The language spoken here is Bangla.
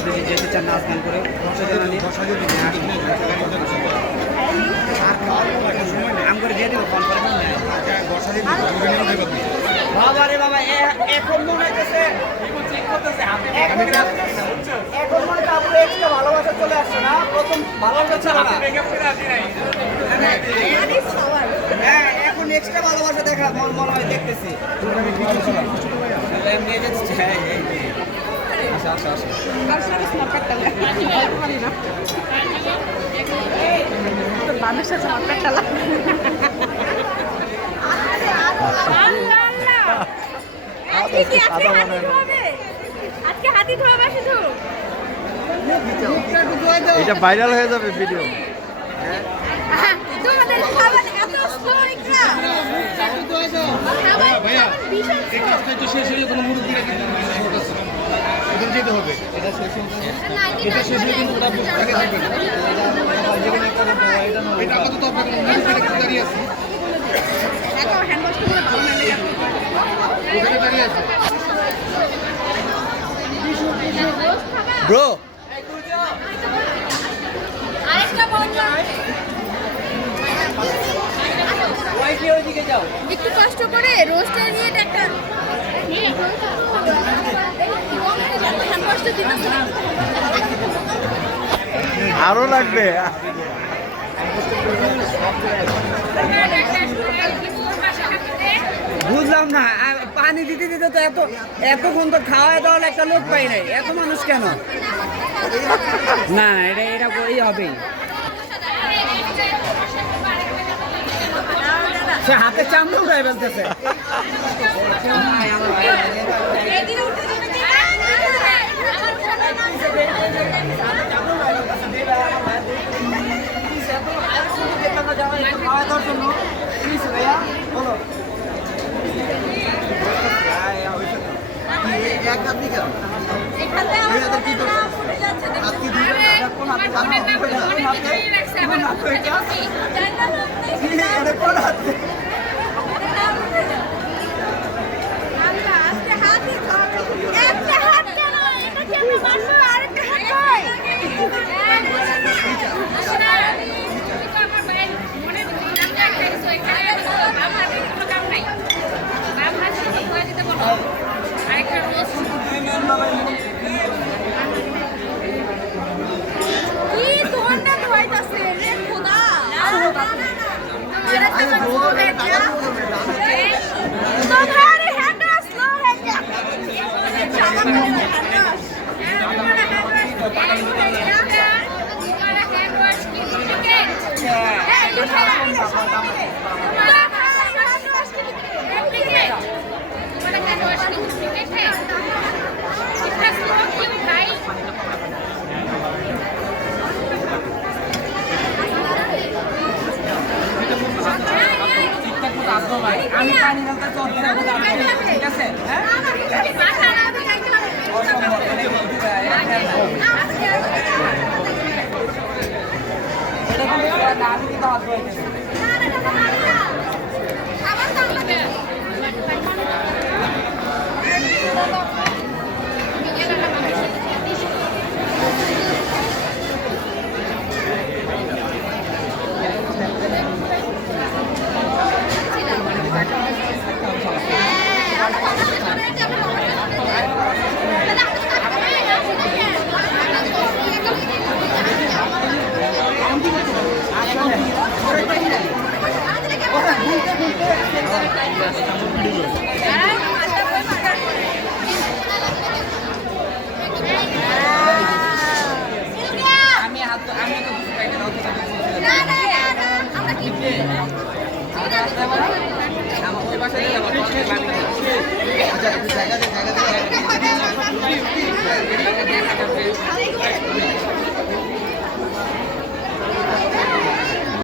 যদি যেতে চান নাচ গান করে আম করে দিয়ে দেবো ফোন করে বাবা রে বাবা এখন মনে হইতেছে এখন মনে হয় আপনার এক্সট্রা ভালোবাসা চলে আসছে না প্রথম ভালোবাসা ছাড়া হ্যাঁ এখন এক্সট্রা ভালোবাসা দেখা মনে হয় দেখতেছি নিয়ে যাচ্ছে হ্যাঁ আচ্ছা আচ্ছা মানুষ আছে আমার পেটটা এটা ভাইরাল হয়ে যাবে ভিডিও। যেতে হবে এটা শেষ হয়ে কিন্তু এটা আপাতত দাঁড়িয়ে আছে দাঁড়িয়ে আছে ব্রো একটু কষ্ট করে রোস্টে নিয়ে একটা আরো লাগবে। বুঝলাম না পানি দিতে দিতে তো এতক্ষণ তো খাওয়া দাওয়ার একটা লোক পাই নাই এত মানুষ কেন না এটা এটা করেই হবেই সে হাতে চামড়া উঠাই ফেলতেছে খাওয়া দাওয়ার জন্য ভাইয়া বলো আমি পানি ঢালতে ঠিক আছে জায়গা